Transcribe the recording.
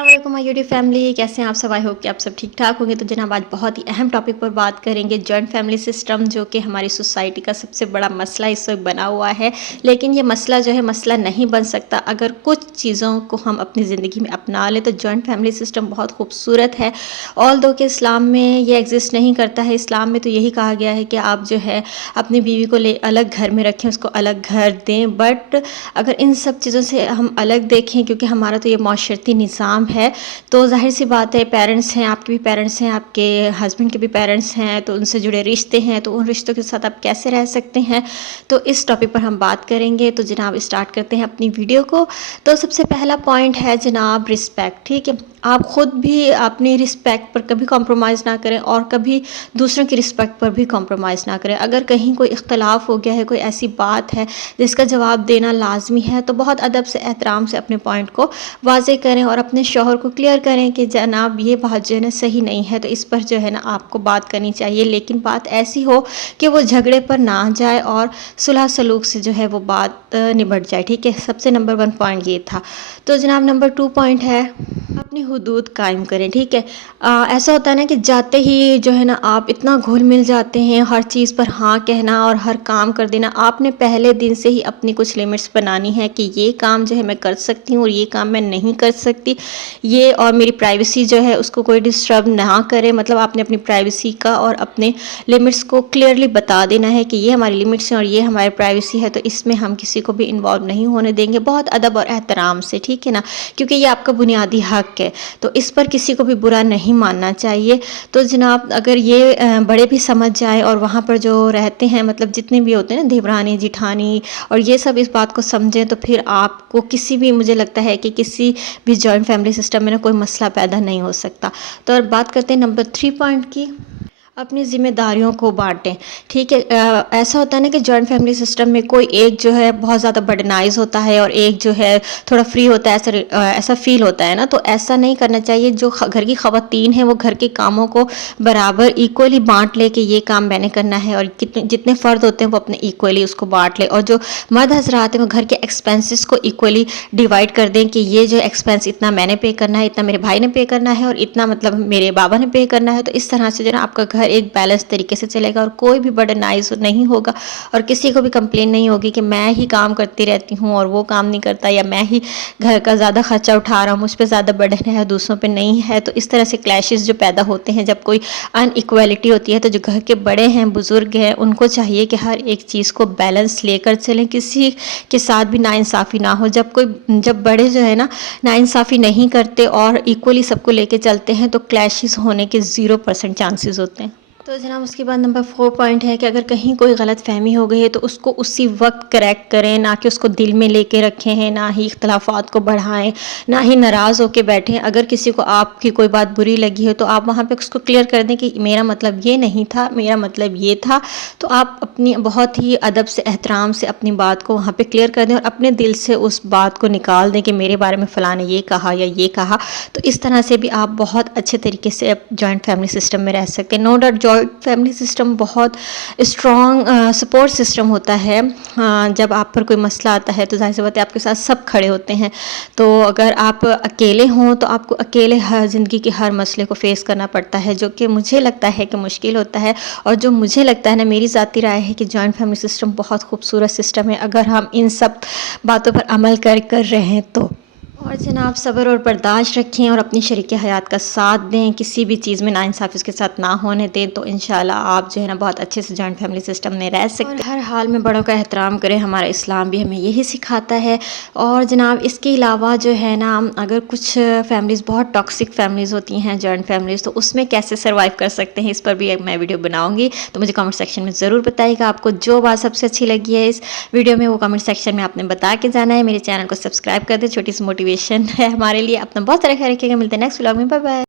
अस्सलाम my YouTube family, कैसे हैं आप सब। आई होप कि आप सब ठीक ठाक होंगे। तो जनाब आज बहुत ही अहम टॉपिक पर बात करेंगे, जॉइंट फैमिली सिस्टम, जो कि हमारी सोसाइटी का सबसे बड़ा मसला इस वक्त बना हुआ है। लेकिन ये मसला जो है मसला नहीं बन सकता अगर कुछ चीज़ों को हम अपनी ज़िंदगी में अपना लें। तो जॉइंट फैमिली सिस्टम बहुत खूबसूरत है, ऑल दो कि इस्लाम में ये एग्जिस्ट नहीं करता है। इस्लाम में तो यही कहा गया है कि आप जो है अपनी बीवी को ले अलग घर में रखें, उसको अलग घर दें। बट अगर इन सब चीज़ों से हम अलग देखें, क्योंकि हमारा तो ये माशरती निज़ाम है, तो जाहिर सी बात है पेरेंट्स हैं, आपके भी पेरेंट्स हैं, आपके हस्बैंड के भी पेरेंट्स हैं, तो उनसे जुड़े रिश्ते हैं, तो उन रिश्तों के साथ आप कैसे रह सकते हैं, तो इस टॉपिक पर हम बात करेंगे। तो जनाब स्टार्ट करते हैं अपनी वीडियो को। तो सबसे पहला पॉइंट है जनाब रिस्पेक्ट। ठीक है, आप ख़ुद भी अपनी रिस्पेक्ट पर कभी कॉम्प्रोमाइज़ ना करें और कभी दूसरों की रिस्पेक्ट पर भी कॉम्प्रोमाइज़ ना करें। अगर कहीं कोई इख्तलाफ हो गया है, कोई ऐसी बात है जिसका जवाब देना लाजमी है, तो बहुत अदब से एहतराम से अपने पॉइंट को वाज़े करें और अपने शौहर को क्लियर करें कि जनाब ये बात जो है ना सही नहीं है, तो इस पर जो है ना आपको बात करनी चाहिए। लेकिन बात ऐसी हो कि वो झगड़े पर ना जाए और सुलह सलूक से जो है वो बात निबट जाए। ठीक है, सबसे नंबर 1 पॉइंट ये था। तो जनाब नंबर 2 पॉइंट है अपनी हुदूद कायम करें। ठीक है, ऐसा होता है ना कि जाते ही जो है ना आप इतना घुल मिल जाते हैं, हर चीज़ पर हाँ कहना और हर काम कर देना। आपने पहले दिन से ही अपनी कुछ लिमिट्स बनानी है कि ये काम जो है मैं कर सकती हूँ और ये काम मैं नहीं कर सकती, ये और मेरी प्राइवेसी जो है उसको कोई डिस्टर्ब ना करे। मतलब आपने अपनी प्राइवेसी का और अपने लिमिट्स को क्लियरली बता देना है कि ये हमारी लिमिट्स हैं और ये हमारी प्राइवेसी है, तो इसमें हम किसी को भी इन्वॉल्व नहीं होने देंगे, बहुत अदब और एहतराम से। ठीक है ना, क्योंकि ये आपका बुनियादी हक है, तो इस पर किसी को भी बुरा नहीं मानना चाहिए। तो जनाब अगर ये बड़े भी समझ जाए और वहाँ पर जो रहते हैं, मतलब जितने भी होते हैं ना देवरानी जिठानी, और ये सब इस बात को समझें, तो फिर आपको किसी भी, मुझे लगता है कि किसी भी जॉइंट फैमिली सिस्टम में ना कोई मसला पैदा नहीं हो सकता। तो अब बात करते हैं नंबर 3 पॉइंट की, अपनी ज़िम्मेदारियों को बांटें। ठीक है, ऐसा होता है ना कि जॉइंट फैमिली सिस्टम में कोई एक जो है बहुत ज़्यादा बर्डनाइज होता है और एक जो है थोड़ा फ्री होता है, ऐसा फील होता है ना। तो ऐसा नहीं करना चाहिए। जो घर की ख़वातीन हैं वो घर के कामों को बराबर इक्वली बांट ले कि ये काम मैंने करना है, और कितने जितने फ़र्द होते हैं वो अपने इक्वली उसको बांट ले। और जो मर्द हज़रात हैं वो घर के एक्सपेंसेस को इक्वली डिवाइड कर दें कि ये जो एक्सपेंस इतना मैंने पे करना है, इतना मेरे भाई ने पे करना है और इतना मतलब मेरे बाबा ने पे करना है। तो इस तरह से जो ना आपका घर एक बैलेंस तरीके से चलेगा और कोई भी बर्डनाइज नहीं होगा और किसी को भी कंप्लेन नहीं होगी कि मैं ही काम करती रहती हूँ और वो काम नहीं करता, या मैं ही घर का ज़्यादा खर्चा उठा रहा हूँ, मुझ पर ज़्यादा बर्डन है, दूसरों पे नहीं है। तो इस तरह से क्लैशेस जो पैदा होते हैं जब कोई अनइक्वालिटी होती है, तो जो घर के बड़े हैं, बुज़ुर्ग हैं, उनको चाहिए कि हर एक चीज़ को बैलेंस लेकर चलें, किसी के साथ भी नाइंसाफ़ी ना हो। जब बड़े जो है ना नाइंसाफ़ी नहीं करते और इक्वली सबको लेके चलते हैं, तो क्लैशेस होने के 0% चांसेस होते हैं। तो जनाब उसके बाद नंबर 4 पॉइंट है कि अगर कहीं कोई गलत फहमी हो गई है तो उसको उसी वक्त करेक्ट करें, ना कि उसको दिल में लेके रखें हैं, ना ही इख्तलाफात को बढ़ाएं, ना ही नाराज़ होकर बैठें। अगर किसी को आपकी कोई बात बुरी लगी है तो आप वहाँ पे उसको क्लियर कर दें कि मेरा मतलब ये नहीं था, मेरा मतलब ये था। तो आप अपनी बहुत ही अदब से एहतराम से अपनी बात को वहाँ पर क्लियर कर दें और अपने दिल से उस बात को निकाल दें कि मेरे बारे में फ़लाँ ने ये कहा या ये कहा। तो इस तरह से भी आप बहुत अच्छे तरीके से जॉइंट फैमिली सिस्टम में रह सकते हैं। No doubt joint family system बहुत स्ट्रॉन्ग सपोर्ट सिस्टम होता है। जब आप पर कोई मसला आता है तो जाहिर सी बात है आपके साथ सब खड़े होते हैं। तो अगर आप अकेले हों तो आपको अकेले हर ज़िंदगी के हर मसले को फेस करना पड़ता है, जो कि मुझे लगता है कि मुश्किल होता है। और जो मुझे लगता है ना, मेरी ज़ाती राय है कि जॉइंट फैमिली सिस्टम बहुत खूबसूरत सिस्टम है अगर हम इन सब बातों पर अमल कर रहे हैं तो। और जनाब सब्र और बर्दाश्त रखें और अपनी शरीक हयात का साथ दें, किसी भी चीज़ में नाइंसाफ़ी उसके साथ ना होने दें, तो इंशाल्लाह आप जो है ना बहुत अच्छे से जॉइंट फैमिली सिस्टम में रह सकते हैं। हर हाल में बड़ों का एहतराम करें, हमारा इस्लाम भी हमें यही सिखाता है। और जनाब इसके अलावा जो है ना, अगर कुछ फैमिलीज़ बहुत टॉक्सिक फैमिलीज़ होती हैं, जॉइंट फैमिलीज़, तो उसमें कैसे सर्वाइव कर सकते हैं, इस पर भी मैं वीडियो बनाऊँगी। तो मुझे कमेंट सेक्शन में ज़रूर बताइएगा आपको जो बात सबसे अच्छी लगी है इस वीडियो में, वो कमेंट सेक्शन में आपने बता के जाना है। मेरे चैनल को सब्सक्राइब कर दें, छोटी सी मोटिवेशन है हमारे लिए। अपना बहुत सारा ख्याल रखिएगा, मिलते हैं नेक्स्ट व्लॉग में, बाय बाय।